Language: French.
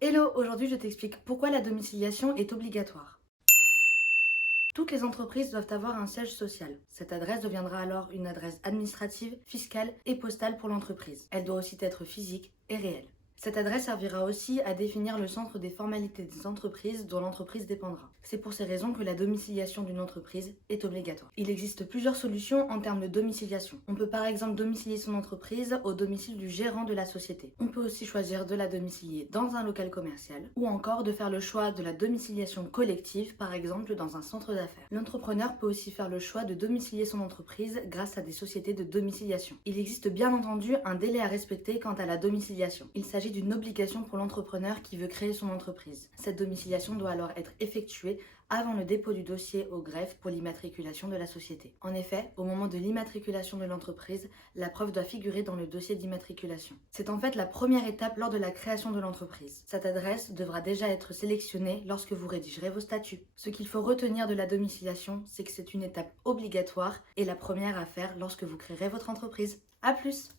Hello, aujourd'hui je t'explique pourquoi la domiciliation est obligatoire. Toutes les entreprises doivent avoir un siège social. Cette adresse deviendra alors une adresse administrative, fiscale et postale pour l'entreprise. Elle doit aussi être physique et réelle. Cette adresse servira aussi à définir le centre des formalités des entreprises dont l'entreprise dépendra. C'est pour ces raisons que la domiciliation d'une entreprise est obligatoire. Il existe plusieurs solutions en termes de domiciliation. On peut par exemple domicilier son entreprise au domicile du gérant de la société. On peut aussi choisir de la domicilier dans un local commercial ou encore de faire le choix de la domiciliation collective, par exemple dans un centre d'affaires. L'entrepreneur peut aussi faire le choix de domicilier son entreprise grâce à des sociétés de domiciliation. Il existe bien entendu un délai à respecter quant à la domiciliation. Il s'agit d'une obligation pour l'entrepreneur qui veut créer son entreprise. Cette domiciliation doit alors être effectuée avant le dépôt du dossier au greffe pour l'immatriculation de la société. En effet, au moment de l'immatriculation de l'entreprise, la preuve doit figurer dans le dossier d'immatriculation. C'est en fait la première étape lors de la création de l'entreprise. Cette adresse devra déjà être sélectionnée lorsque vous rédigerez vos statuts. Ce qu'il faut retenir de la domiciliation, c'est que c'est une étape obligatoire et la première à faire lorsque vous créerez votre entreprise. À plus!